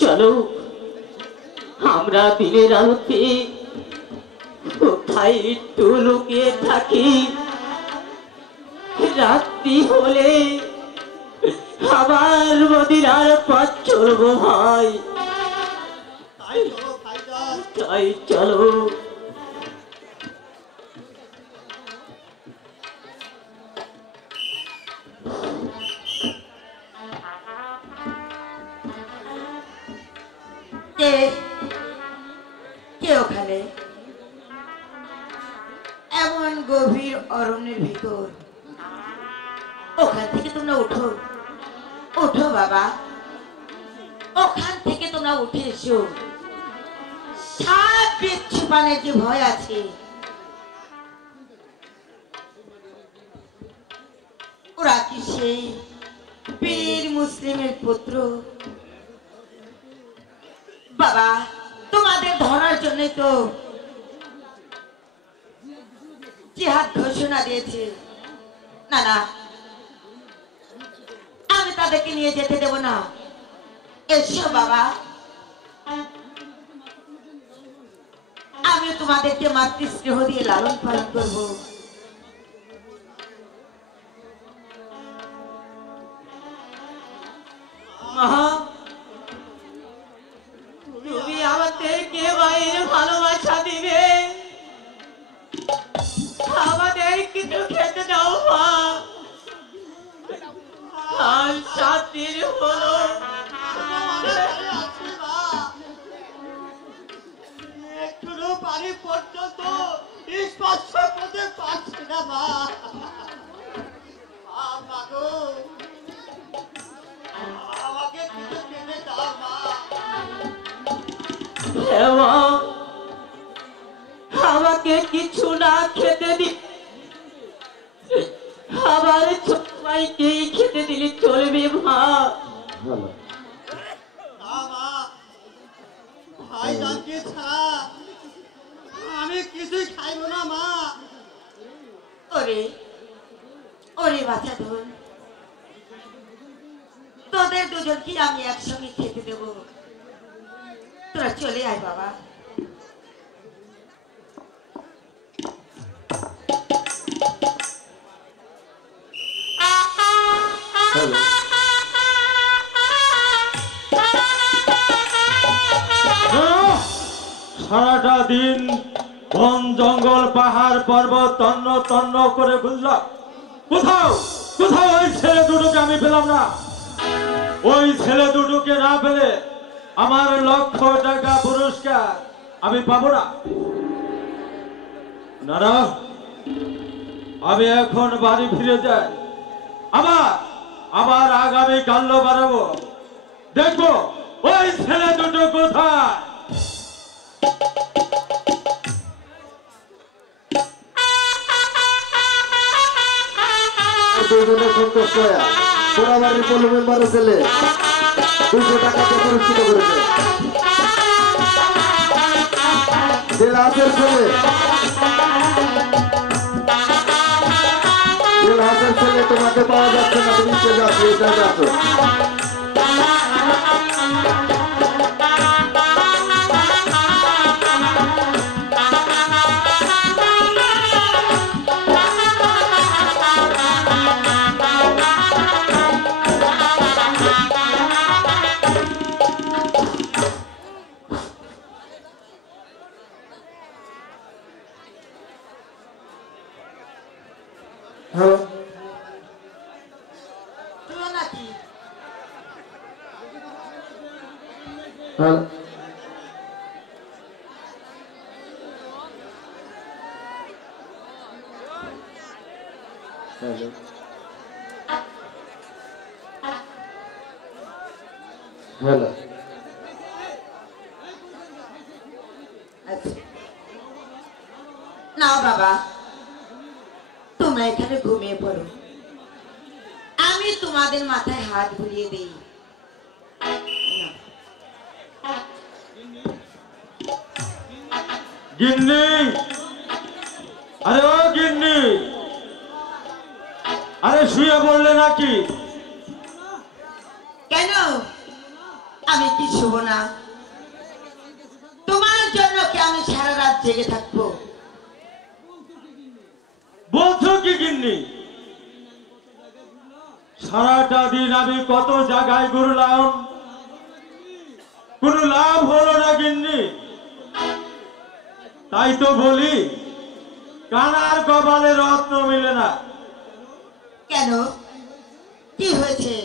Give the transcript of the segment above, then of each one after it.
चलो আমরা দিনের আলোতে কোথায় একটু লুকিয়ে থাকি, রাত্রি হলে আবার মদিনার পথ চলবো ভাই। তাই চলো কে ওখানে এমন গভীর অরণ্যের ভিতর? ওখান থেকে তোমরা উঠো, উঠো বাবা, ওখান থেকে তোমরা উঠে এসো। সাপ বিচ্ছু পানের যে ভয় আছে, ওরা কি সেই বীর মুসলিমের পুত্র? বাবা তোমাদের ধরার জন্য তো জিহাদ ঘোষণা দিয়েছে। না না, আমি তাদেরকে নিয়ে যেতে দেব না। এসো বাবা, আমি তোমাদেরকে মাতৃস্নেহ দিয়ে লালন পালন করবো। মা, তুমি আমাদেরকে মায়ের ভালোবাসা দিবে, আমাদের কিছু খেতে দাও মা। আর 7 দিন হলো এখনো পানি পর্যন্ত স্পর্শ করতে পারছি না মা। আমাকে কিছু খেতে দাও মা। আমাকে কিছু না খেতে দি, আবার সবাইকে খেতে দিলে চলবে মা। ভাই জানকে ছাড়া আমি কিছুই খাইব না মা। ওরে ওরে বাচ্চা ধন, তোদের দুজনকে আমি একসঙ্গে খেতে দেব। তোরা চলে আয় বাবা। সারাটা দিন বন জঙ্গল পাহাড় পর্বত তন্ন তন্ন করে ঘুরলাম, কোথাও কোথাও ওই ছেলে দুটোকে আমি পেলাম না। ওই ছেলে দুটোকে না পেলে আমার লক্ষ টাকা পুরস্কার আমি পাবো না? না না, আমি এখন বাড়ি ফিরে যাই। আবার আগামী কাল বাড়াবো, দেখবো ওই ছেলে দুটো কোথায়। দুজনে সন্তোষ কয়া পোড়াবাড়ির পল্লী মেম্বারের ছেলে 200 টাকাতে পুরস্কৃত করেছে। দিলহাসের ছেলে তোমাকে পাওয়া যাচ্ছে না, তুমি চলে যাচ্ছ, এটা যাচ্ছ। হ্যালো, তুইও নাকি? Hello, hello, hello. আচ্ছা। না বাবা, তোমরা এখানে ঘুমিয়ে পড়ো, আমি তোমাদের মাথায় হাত বুলিয়ে দেই। গিন্নি, আরে ও গিন্নি, আরে শুয়ে বললে নাকি? কেন আমি কি শুভ না? তোমার জন্য কি আমি সারা রাত জেগে থাকবো? বলছো কি গিন্নি? সারাটা দিন আমি কত জায়গায় ঘুরলাম, কোনো লাভ হলো না গিন্নি। তাই তো বলি, কানার কপালে রত্ন মিলে না। কেন, কি হয়েছে?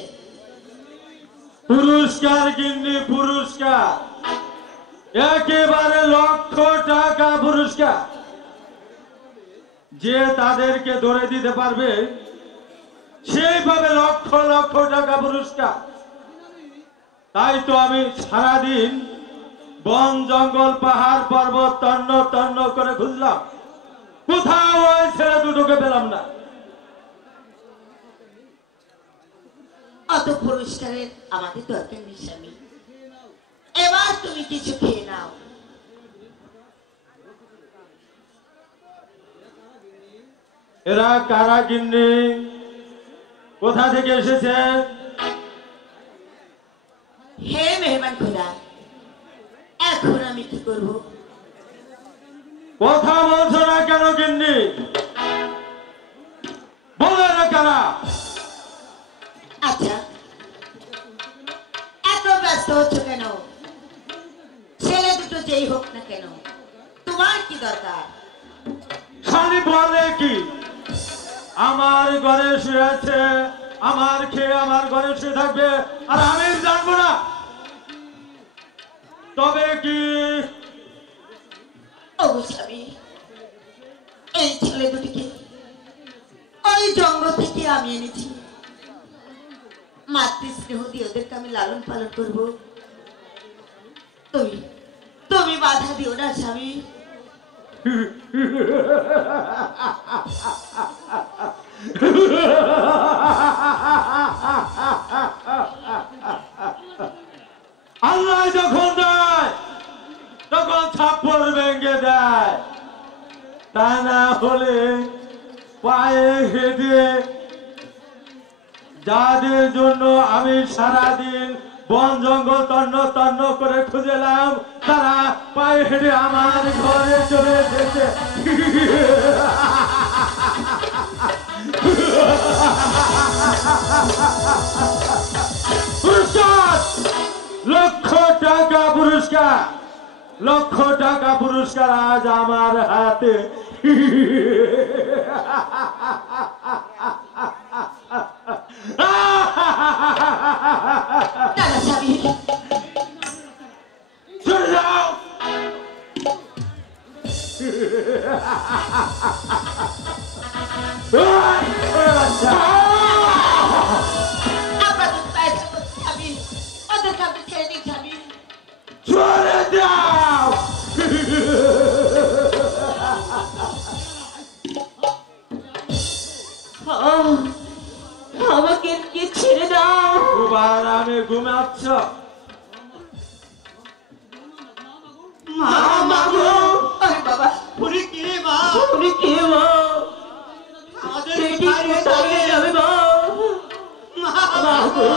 পুরস্কার গিন্নি, পুরস্কার, একেবারে লক্ষ টাকা পুরস্কার। যে তাদেরকে ধরে দিতে পারবে সেইভাবে লক্ষ লক্ষ টাকা পুরস্কার। তাই তো আমি সারাদিন বন জঙ্গল পাহাড় পর্বত তন্ন তন্ন করে খুঁজলাম, কোথাও ওই ছেলে দুটোকে পেলাম না। অত পুরস্কারের আমাদের দরকার নেই স্বামী, এবার তুমি কিছু খেয়ে নাও। এরা কারা গিন্নি? কোথা থেকে এসেছে? হে মেহমান খোদা, এখন আমি কি করব? কথা বলছো না কেন গিন্নি? বলে না কারা? আচ্ছা, এত ব্যস্ত হচ্ছ কেন? ছেলে দুটো যেই হোক না কেন, তোমার কি দরকার? খালি বলে কি আমার ঘরে শুয়ে আছে, আমার খেয়ে আমার ঘরে শুয়ে থাকবে, আর আমি জানবো না? তবে কি অবশ্যই এই ছেলে দুটিকে ওই জঙ্গল থেকে আমি এনেছি, মাতৃস্নেহ দিয়ে ওদেরকে আমি লালন পালন করবো। তুমি তুমি বাধা দিও না স্বামী। আল্লাহ যখন দেয় তখন থাপ্পড় ভেঙে দেয়, তা না হলে পায়ে হেঁটে যাদের জন্য আমি সারাদিন বন জঙ্গল তন্ন তন্ন করে খুঁজলাম, তারা পায়ে হেঁটে আমার ঘরে চলে এসেছে। পুরস্কার, লক্ষ টাকা পুরস্কার, লক্ষ টাকা পুরস্কার আজ আমার হাতে। দাদা স্বামী, আপনাদের পায়ে ধরে স্বামী, ওদেরকে আপনি ছেড়ে দিন স্বামী। চলে দাও। আমাকে কি ছেড়ে দাও। দুবার আমি ঘুমাচ্ছ। মা মাগো, আরে বাবা, উনি কে মা? তুমি কে মা? আমাদের সেটি কোথায় কোথায় রেখে যাবে মা? মা মাগো,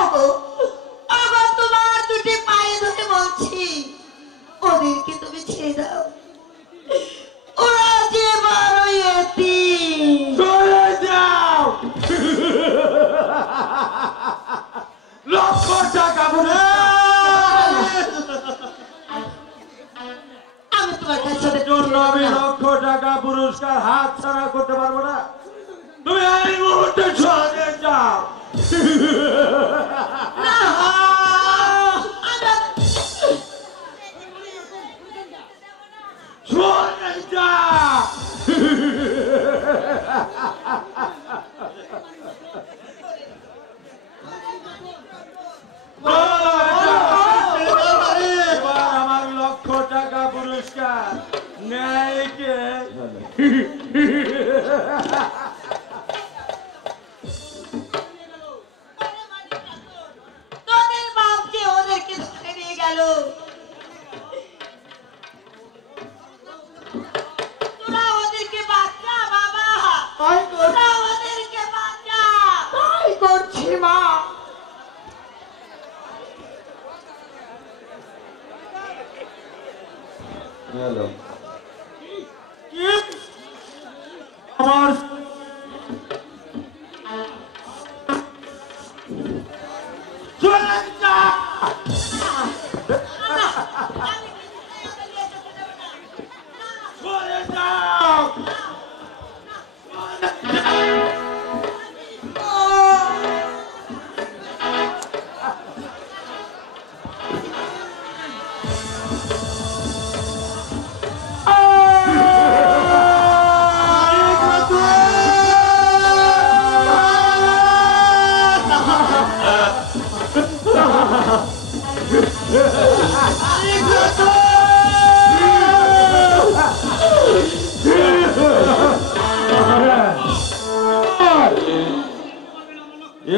ওগো, ওগো, তোমার দুটি পায়ে ধরে বলছি, ওদেরকে তুমি ছেড়ে দাও। ওরা যে বড় এতিম। চলে যাও। লক্ষ টাকা বলে আমি তোমার কাছে ওদের জন্য আমি ছেড়ে দেব না। লক্ষ টাকা পুরস্কার হাত ছাড়া করতে পারবো না। তুমি এই মুহূর্তে চলে যাও। না, চলে যাও। এবার আমার লক্ষ টাকা পুরস্কার নেয় কে? তোদের বাপ যে ওদেরকে ধরে নিয়ে গেল, তোরা ওদেরকে বাঁচা বাবা, তোরা ওদেরকে বাঁচা। তাই করছি মা। আমার চলে যাও। চলে যাও।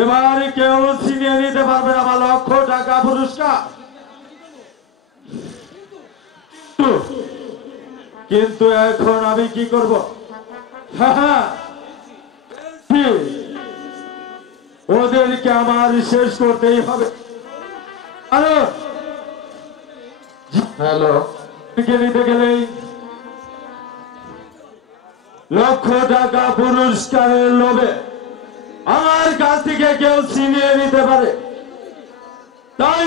এবার কেউ ছিনিয়ে নিতে পারবে না আমার লক্ষ টাকা পুরস্কার। কিন্তু এখন আমি কি করব? ওদেরকে আমার শেষ করতেই হবে। হ্যালো, নিতে গেলেই লক্ষ টাকা পুরস্কারের লোভে আমার কাছ থেকে কেউ ছিনিয়ে নিতে পারে, তাই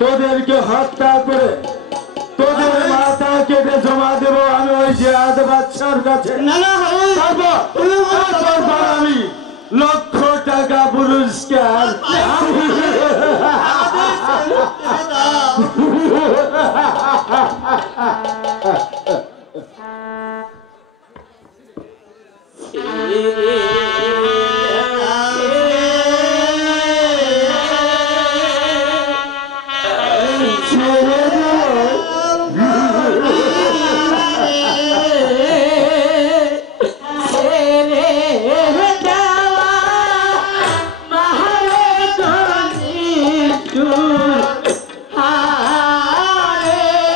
তোদেরকে হত্যা করে তোদের মাথা কেটে জমা দেবো আমি ওই জিয়াদ বাদশার কাছে। তারপর আমি লক্ষ টাকা পুরস্কার হারে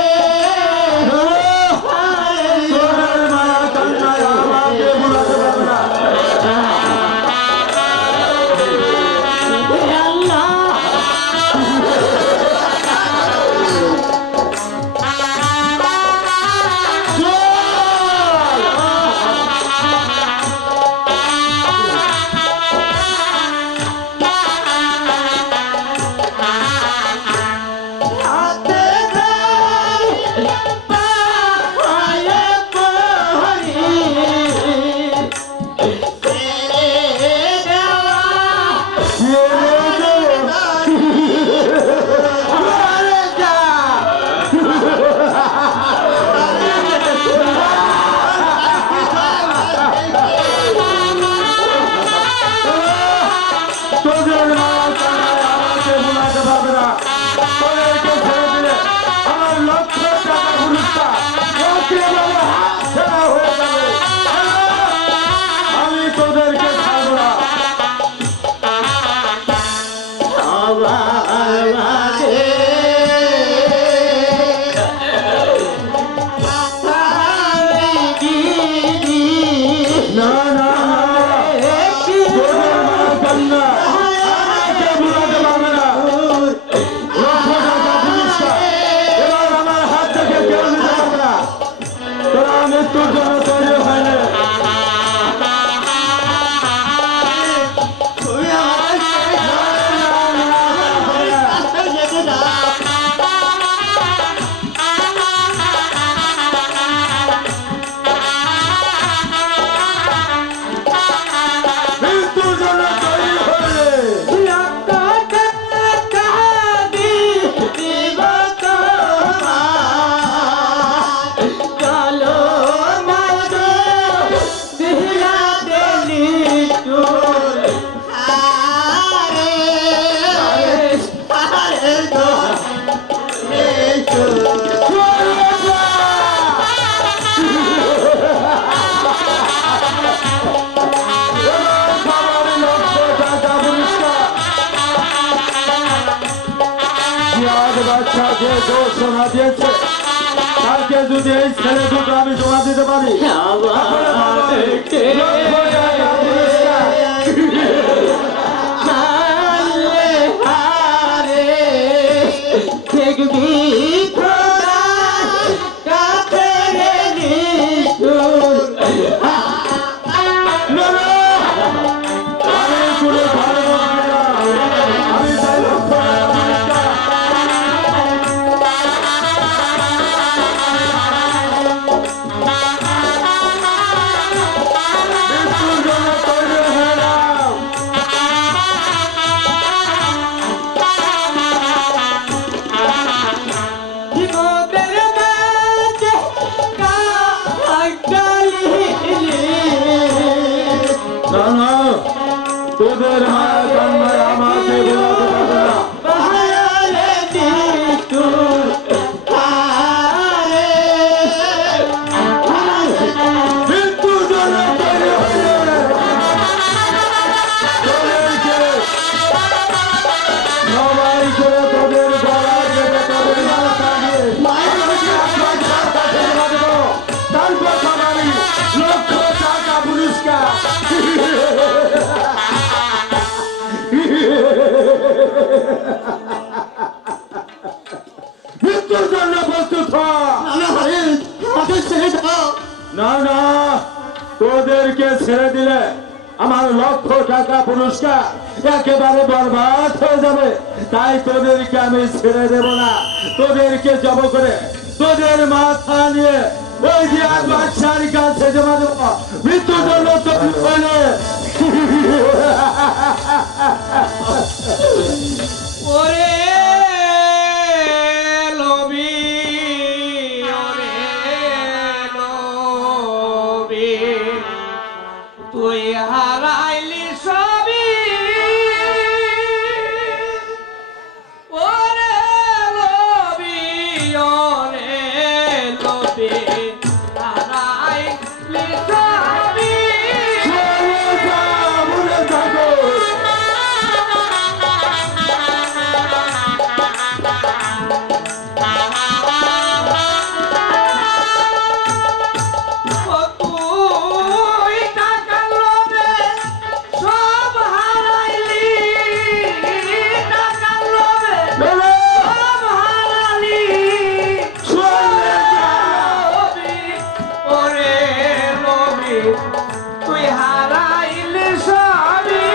তোদের মায়ের কান্নায় আমাকে বোঝাতে পারবে না। বাহারে মৃত্যুর আরে মৃত্যুর জন্য তৈরি হয়ে তোদেরকে সবাই করে তোদের গলা কেটে তোদের মাথা দিয়ে তারপর সবাই লক্ষ টাকা পুরস্কার মৃত্যুর জন্য প্রস্তুত হ। আমাকে ছেড়ে দাও। না না, তোদেরকে ছেড়ে দিলে আমার লক্ষ টাকা পুরস্কার একেবারে বরবাদ হয়ে যাবে। তাই তোদেরকে আমি ছেড়ে দেব না। তোদেরকে জব করে তোদের মাথা নিয়ে ওই জিয়াদ বাদশার কাছে জমা দেব। মৃত্যুর জন্য তৈরি হলে ওরে লোভী ওরে লোভী তুই হারাইলি সবই ওরে লোভী হারাইলি সবই মনে থাকো। তুই টাকা লোভে সব হারাইলি টাকা লোভে সব হারালি লোভী ওরে লোভী তুই হারাইলি সবই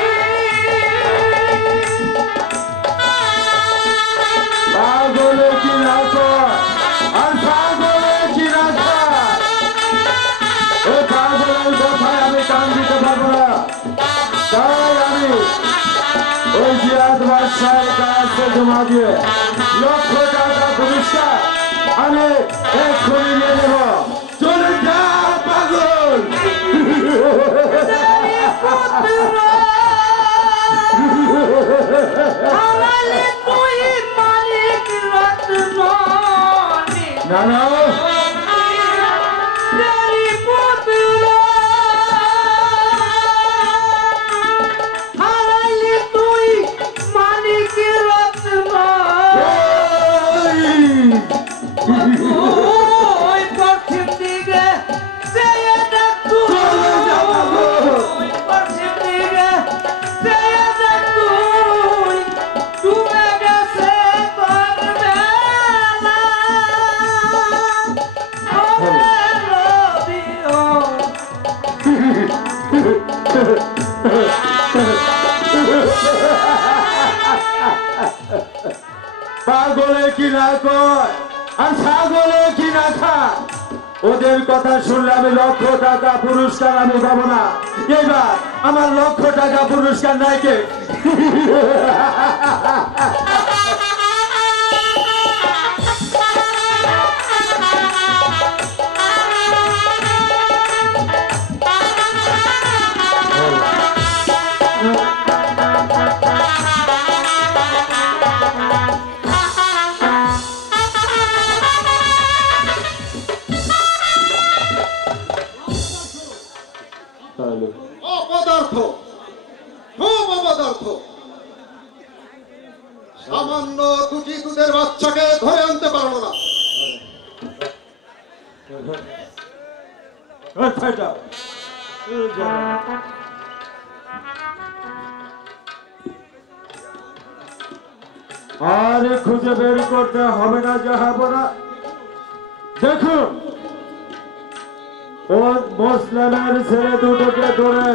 পাগলে কি না কর আর পাগলে কি না খায়। ওই পাগলের কথায় আমি কান দিতে পারবো না। তাই আমি ওই জিয়াদ বাদশাহের কাছে জমা দিয়ে লক্ষ টাকা পুরস্কার আমি এক্ষুনি নিয়ে নেব। চলে যা পাগল। হারাইলি তুই মানিক রত্ন না না, তেরি পুত্র হারাইলি তুই মানিক রত্ন ওই পশ্চিম দিকে চেয়ে দেখ তুই পশ্চিম দিকে চেয়ে দেখ তুই ডুবে গেছে তোর বেলা ওরে লোভী ও পাগলে কি না কয় আর ছাগলে কি না খায়। ওদের কথা শুনলে আমি লক্ষ টাকা পুরস্কার আমি পাবো না। এবার আমার লক্ষ টাকা পুরস্কার নাই কে। অপদার্থ, খুব অপদার্থ। সামান্য দুটি দুধের বাচ্চাকে ধরে আনতে পারবো না। আর খুঁজে বের করতে হবে না যাহাবনা। দেখুন ও মুসলিমের ছেলে দুটোকে ধরে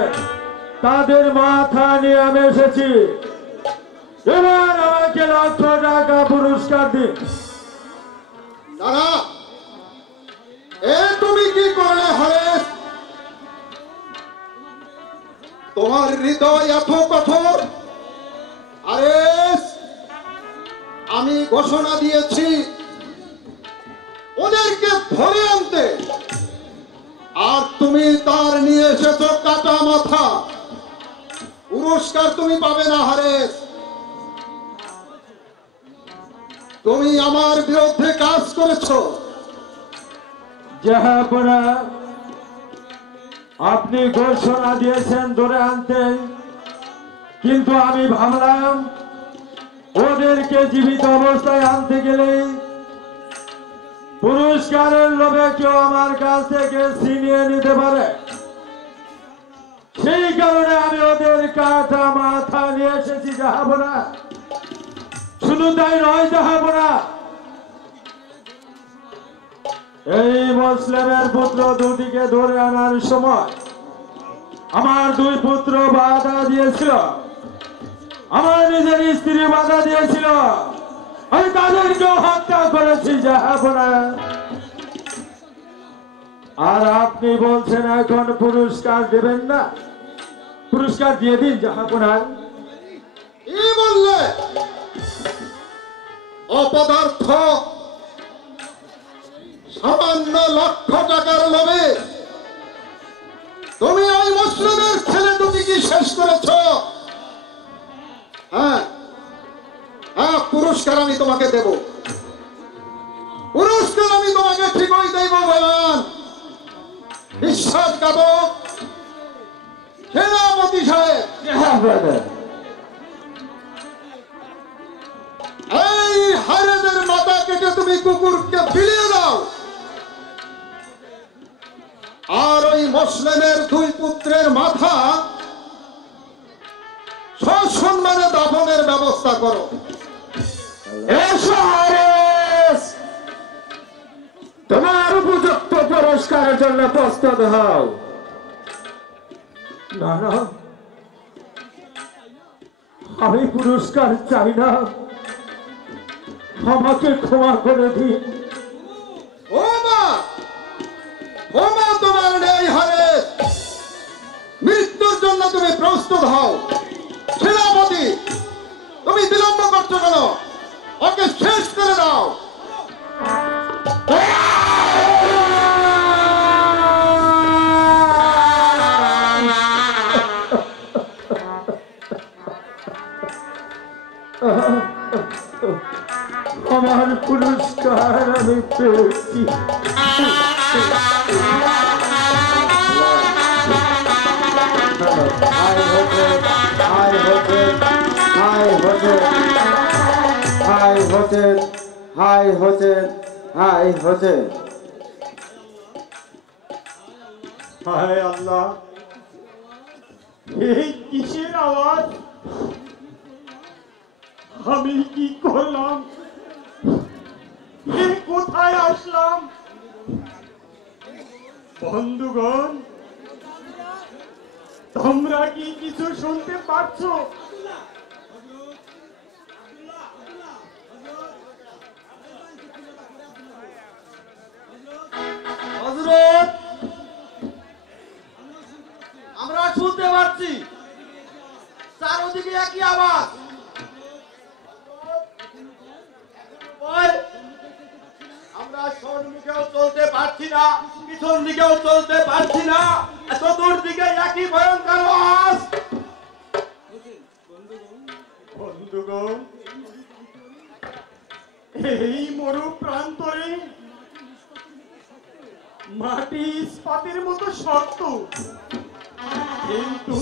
তাদের মাথা নিয়ে আমি এসেছি। এবার আমাকে লক্ষ টাকা পুরস্কার দিন। না না, এ তুমি কি করলে হরেশ? তোমার হৃদয় এত কঠোর। আরে আমি ঘোষণা দিয়েছি ওদেরকে ধরে আনতে, আর তুমি তার নিয়ে এসেছো কাটা মাথা। পুরো পুরস্কার তুমি পাবে না হারেস। তুমি আমার বিরুদ্ধে কাজ করেছো। জাহাপনা, আপনি ঘোষণা দিয়েছেন ধরে আনতে, কিন্তু আমি ভাবলাম ওদেরকে জীবিত অবস্থায় আনতে গেলে পুরস্কারের লোভে কেউ আমার কাছ থেকে ছিনিয়ে নিতে পারে। সেই কারণে আমি ওদের কাটা মাথা নিয়ে এসেছি জাহাপনা। শুধু তাই নয় জাহাপনা, এই মুসলিমের পুত্র দুটিকে ধরে আনার সময় আমার দুই পুত্র বাধা দিয়েছিল, আমার নিজের স্ত্রী বাধা দিয়েছিল, আমি তাদেরকেও হত্যা করেছি জাহাপনা। আর আপনি বলছেন এখন পুরস্কার দেবেন না? পুরস্কার দিয়ে দিন জাহাপনা। কি বললে? অপদার্থ! সামান্য লক্ষ টাকার লোভে তুমি ওই মুসলিমের ছেলে দুটিকে শেষ করেছ। হ্যাঁ হ্যাঁ, পুরস্কার আমি তোমাকে দেব, পুরস্কার আমি তোমাকে ঠিকই দেব ভগবান। বিশ্বাসঘাতক সেনাপতি সাহেব, এই হারেদের মাথা কেটে তুমি কুকুরকে বিলিয়ে দাও, আর ওই মুসলিমের দুই পুত্রের মাথা সসম্মানে দাফনের ব্যবস্থা করো। এসো হারেস, তোমার উপযুক্ত পুরস্কারের জন্য প্রস্তুত হও। না না, আমি পুরস্কার চাই না, আমাকে ক্ষমা করে দিন। ক্ষমা ক্ষমা তোমার নেই হারেস। মৃত্যুর জন্য তুমি প্রস্তুত হও। সেনাপতি, তুমি বিলম্ব করছো কেন? ওকে শেষ করে দাও। আমার পুরস্কার আমি পেয়েছি। হায় আল্লাহ, এই কিসের আওয়াজ? আমি কি করলাম? কোথায় আসলাম? বন্ধুগণ, তোমরা কি কিছু শুনতে পাচ্ছ? হযরত, আমরা শুনতে পাচ্ছি চারদিকে একই আওয়াজ। আমরা সম্মুখেও চলতে পারছি না, পিছন দিকেও চলতে পারছি না, চতুর্দিকে একই ভয়ঙ্কর আওয়াজ। বন্ধুগণ, এই মরু প্রান্তরে মাটি ইস্পাতের মতো শক্ত, কিন্তু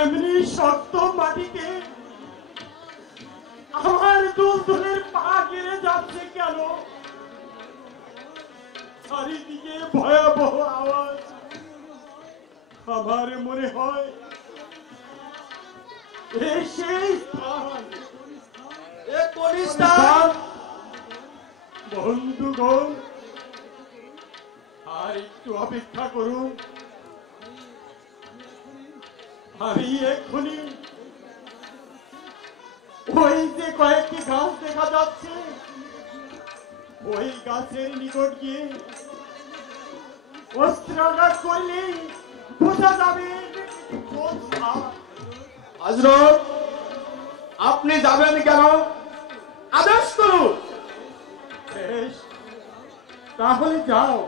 এমনি শক্ত মাটিতে আমার দুলদুলের পা গেড়ে যাচ্ছে কেন? চারিদিকে ভয়াবহ আওয়াজ। আমার মনে হয় সেই স্থান। কোন স্থান? বন্ধুগণ, আর একটু অপেক্ষা করুন, আমি এক্ষুনি ওই যে কয়েকটি গাছ দেখা যাচ্ছে, ওই গাছের নিকট গিয়ে অস্ত্রাঘাত করলে বোঝা যাবে হযরত, আপনি যাবেন কেন? আদেশ করুন। বেশ, তাহলে যাও।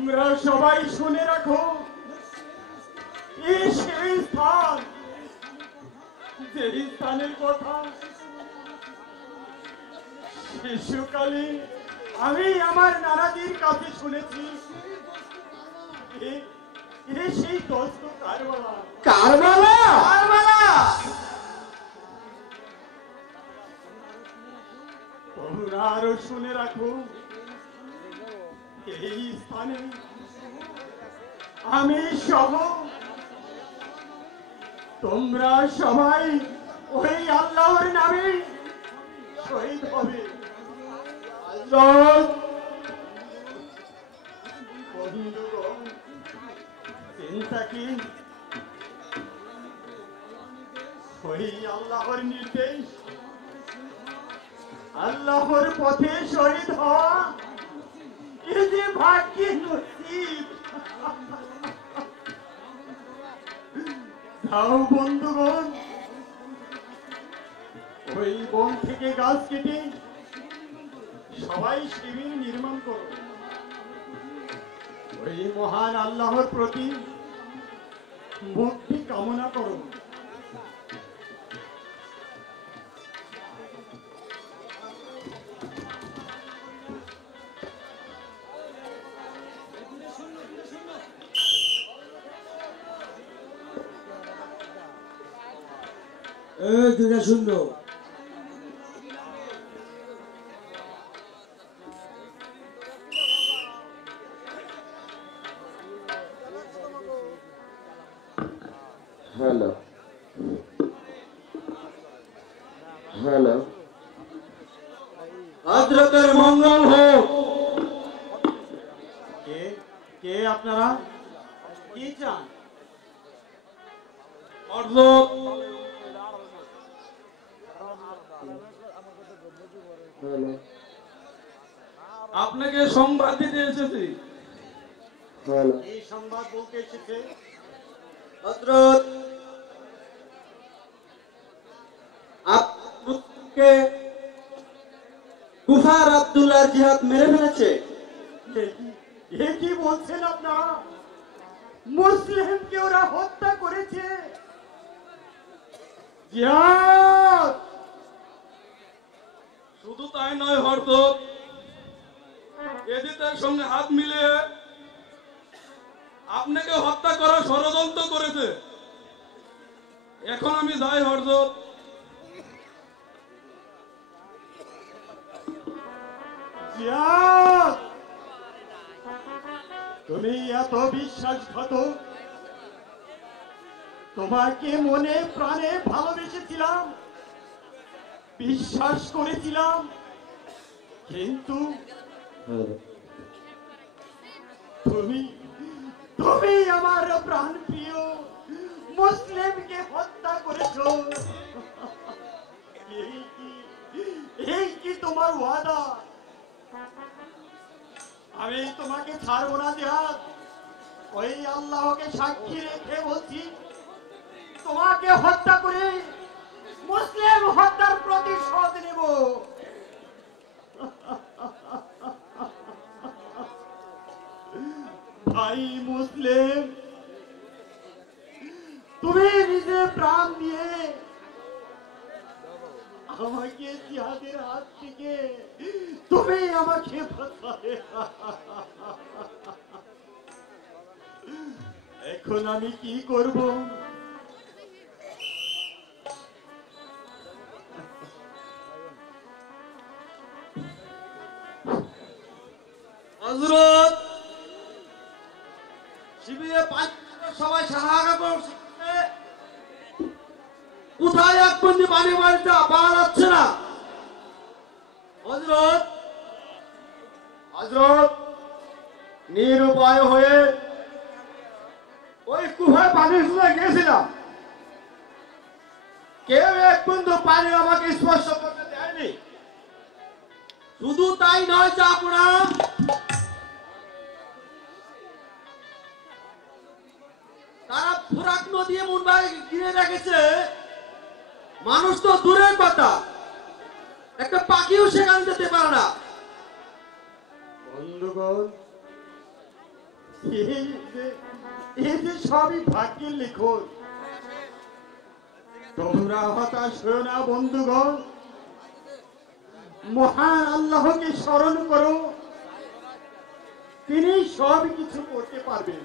তোমরা সবাই শুনে রাখো, এই সেই স্থান, যে স্থানের কথা শিশুকালে আমি আমার নানাজির কাছে শুনেছি। সেই দোস্ত কারবালা। কারবালা? কারবালা! তোমরা আরো শুনে রাখো, এই স্থানে আমি সহ তোমরা সবাই ওই আল্লাহর নামে শহীদ হবে। বন্ধুগণ, চিন্তা কি? ওই আল্লাহর নির্দেশ, আল্লাহর পথে শহীদ হওয়া, এই যে ভাগ্যের নসিব। যাও বন্ধুগণ, ওই বন থেকে গাছ কেটে সবাই শিবির নির্মাণ করো। ওই মহান আল্লাহর প্রতি মুক্তি কামনা করো। দুটা শূন্য। হ্যালো হ্যালো, হযরতের মঙ্গল হোক। কে কে আপনারা? কি চান? হযরত হ্যালো আপনাকে সংবাদ দিতে এসেছি। হ্যালো, এই সংবাদ বলতে এসেছে। হযরত আপনাকে কুফার আব্দুল্লাহ জিহাদ মেরে ফেলেছে। এ কি বলছেন আপনারা? মুসলিমকে ওরা হত্যা করেছে। জিহাদ! শুধু তাই নয়, হযরত এজিদের সঙ্গে হাত মিলিয়ে আপনাকে হত্যা করার ষড়যন্ত্র করেছে। এখন আমি যাই হযরত। জিহাদ! তুমি এত বিশ্বাসঘাতক? তোমাকে মনে প্রাণে ভালোবেসেছিলাম, বিশ্বাস করেছিলাম, কিন্তু তুমি তুমি আমার প্রাণ প্রিয় মুসলিমকে হত্যা করেছো। এই কি তোমার ওয়াদা? আমি তোমাকে ছাড়বো না জিহাদ। ওই আল্লাহকে সাক্ষী রেখে বলছি, তোমাকে হত্যা করে মুসলিম হত্যার প্রতিশোধ নেব। ভাই মুসলিম, তুমি নিজে প্রাণ দিয়ে আমাকে জিহাদের হাত থেকে তুমি আমাকে বাঁচালে। এখন আমি কি করব? হযরত শিবিরে সবাই সাহায্য করছে। কোথায় এক বন্দি পানি বাড়িটা পাওয়া যাচ্ছে না। হযরত হযরত নিরুপায় হয়ে ওই কুহায় পানি শুনে গেছিলাম। কেউ এক বিন্দু পানি আমাকে স্পর্শ করতে দেয়নি। শুধু তাই নয়, চাপড়া তারা ফোরাক নদী মুম্বাই ঘিরে রেখেছে। মানুষ তো দূরের কথা, একটা পাখিও সেখানে যেতে পারে না। বন্ধুগণ, এই যে সবই ভাগ্যের লিখন। তোমরা হতাশ হও না বন্ধুগণ, মহান আল্লাহকে স্মরণ করো, তিনি সব কিছু করতে পারবেন।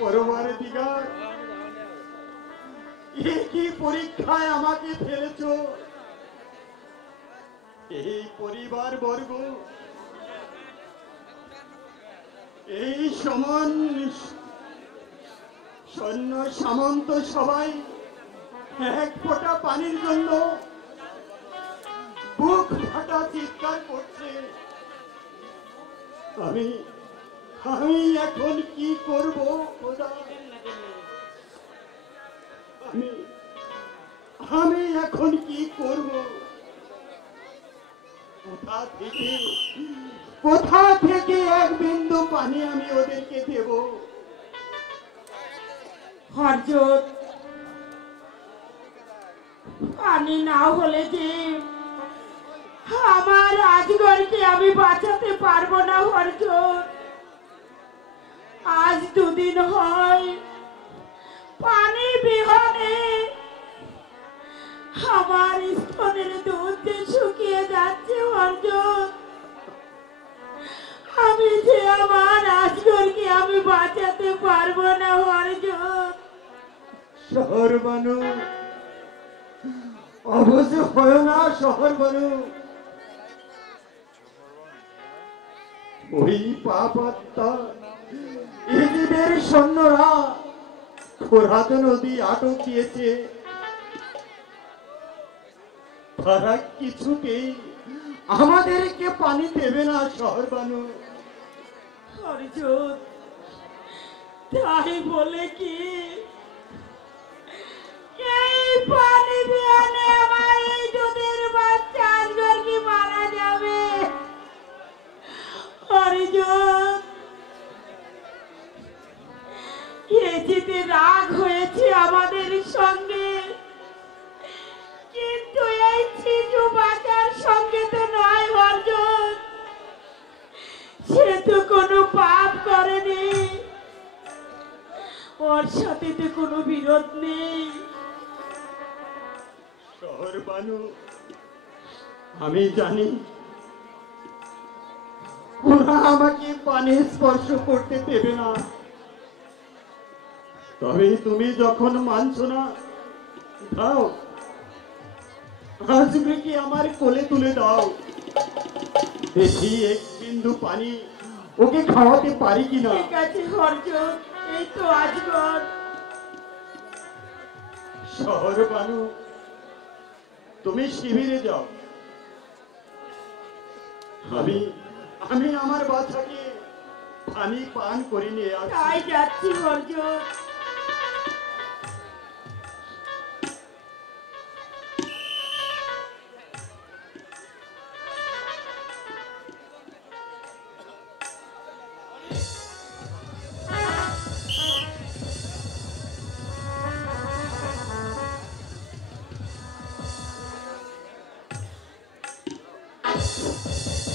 পরওয়ারদিগার, কি পরীক্ষায় আমাকে ফেলেছ। এই পরিবার বর্গ, এই সৈন্য সামন্ত সবাই এক ফোঁটা পানির জন্য বুক ফাটা চিৎকার করছে। আমি এখন কি করব খোদা? আমি এখন কি করব? কোথা থেকে এক বিন্দু পানি আমি ওদেরকে দেব? হরজত, পানি না হলে যে আমার রাজগড়কে আমি বাঁচাতে পারবো না হরজত। আজ দুদিন হয় পানি বিহনে আমার স্তনের দুধ যে শুকিয়ে যাচ্ছে হরজত। আমি যে আমার রাজগড়কে আমি বাঁচাতে পারবো না হরজত। শহর বানু, অবশ্য হয় না শহর বানু। ওই পাপাত্মা ইজিদের সৈন্যরা ফোরাত নদী আটক দিয়েছে। তারা কিছুতেই আমাদেরকে পানি দেবে না শহর বানু। হরজত, তাই বলে কি এই পানি বিয়ানে আমার এই দুধের বাচ্চা আজগর কি মারা যাবে? হরজত, এজিতে রাগ হয়েছে আমাদের সঙ্গে, কিন্তু এই শিশু বাচ্চার সঙ্গে তো নয় হরজত। সে তো কোনো পাপ করেনি, ওর সাথে তো কোনো বিরোধ নেই। শহর বানু, আমি জানি ওরা আমাকে পানি স্পর্শ করতে দেবে না। তবে তুমি যখন মানছো না, দাও আজকে কি আমার কোলে তুলে দাও, দেখি এক বিন্দু পানি ওকে খাওয়াতে পারি কিনা। ঠিক আছে হরজত, এই তো আজগর। শহর বানু, তুমি শিবিরে যাও, আমি আমার বাচ্চাকে পানি পান করে নিয়ে আসছি। তাই যাচ্ছি হরজত।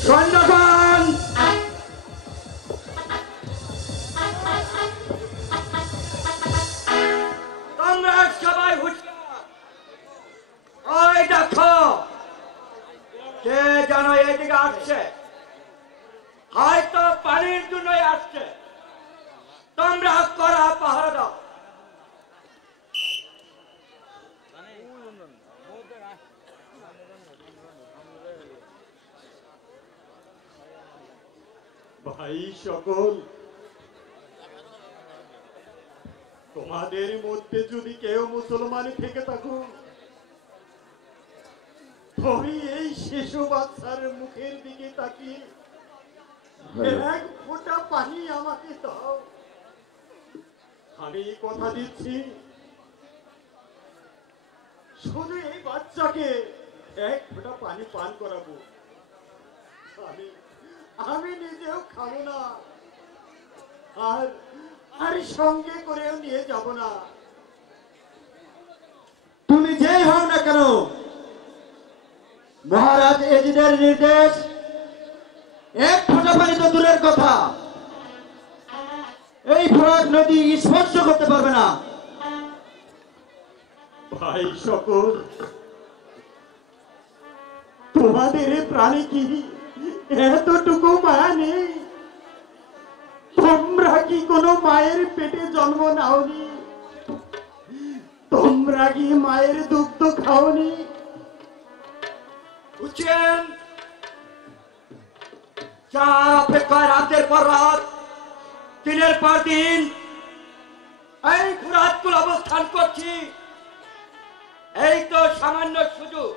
সৈন্যগণ, তোমরা সবাই হুঁশিয়ার। ওই দেখো, কে যেন এইদিকে আসছে, হয়তো পানির জন্যই আসছে। তোমরা কড়া পাহারা দাও। ভাই সকল, তোমাদের মধ্যে যদি কেউ মুসলমান থেকে থাকো, তবে এই শিশু বাচ্চার মুখের দিকে তাকিয়ে এক ফোঁটা পানি আমাকে দাও। আমি কথা দিচ্ছি, শুধু এই বাচ্চাকে এক ফোঁটা পানি পান করাবো। আমি নিজেও খাবো না, আর সঙ্গে করেও নিয়ে যাব না। তুমি যেই হও না কেন, মহারাজ এজিদের নির্দেশ, এক ফোঁটা পানি তো দূরের কথা, এই ফোরাত নদী স্পর্শ করতে পারবে না। ভাই সকল, তোমাদের প্রাণে কি এতটুকু মায়া নেই? তোমরা কি কোনো মায়ের পেটে জন্ম নাওনি? তোমরা কি মায়ের দুগ্ধ খাওনি? বুঝছেন, যার অপেক্ষায় রাতের পর রাত, দিনের পর দিন এই ফুরাতকুল অবস্থান করছি, এই তো সামান্য সুযোগ।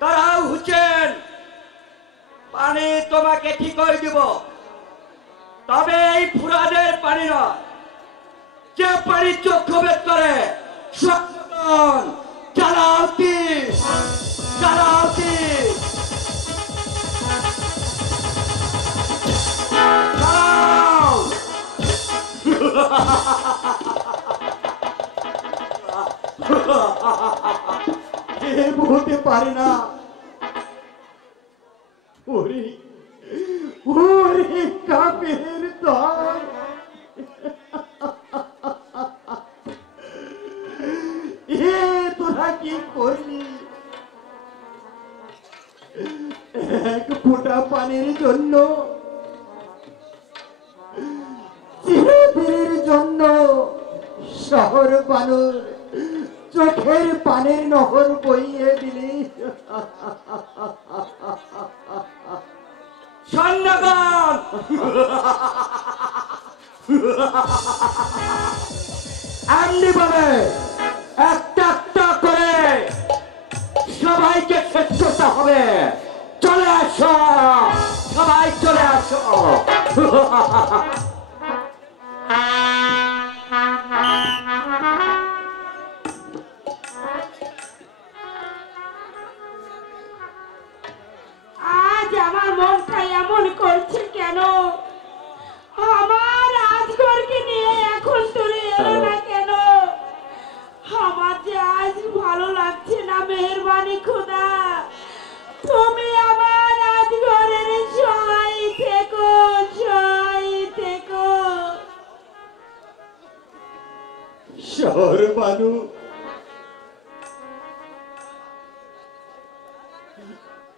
তারাও হুচেন, পানি তোমাকে ঠিকই দিব, তবে এই ফুরাদের পানি নয়, যে পানি চক্ষু ভেদ করে। সত্যগণ, চালাওতি চালাওতি চালাও। এ হতে পারে না। ওরে ওরে কাপের দল, এ তোরা কি করলি? এক ফোঁটা পানির জন্য, চিরদিনের জন্য শহর বানর চোখের পানের নহর বইয়ে দিলি। সৈন্যগণ, এমনি ভাবে একটা একটা করে সবাইকে শেষ করতে হবে। চলে আসো, সবাই চলে আসো। আজ আমার মনটা এমন করছে কেন? আমার রাজগড়কে নিয়ে এখন তোরে এলো না কেন? আমার যে আজ ভালো লাগছে না। মেহেরবানি খোদা, তুমি আমার রাজগড়ের সহায় থেকো, সহায় থেকো। শহর বানু,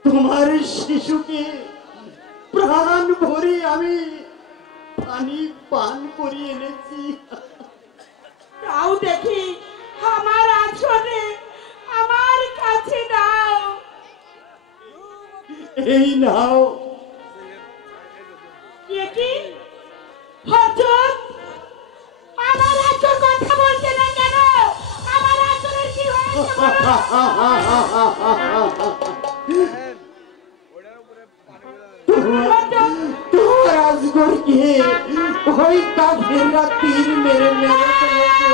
তোমার শিশুকে প্রাণ ভরে আমি পানি পান করিয়ে এনেছি। তাও দেখি আমার আসনে আমার কাছে দাও। এই নাও। এ কি হযরত, আমার আসন কথা বলছে না কেন? আমার আসনের কি হয়েছে বলো? তোমার রাজগড়কে ওই কাফেররা তীর মেরে মেরে ফেলেছে।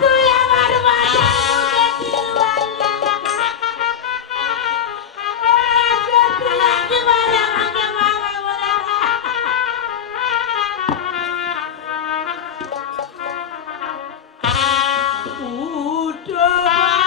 তুই আমার মাথার মুখে তিল মারলি। তুই একেবারে আমাকে বাবা বলে না। উঠো বাবা,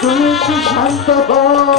তুমি একটু শান্ত হও।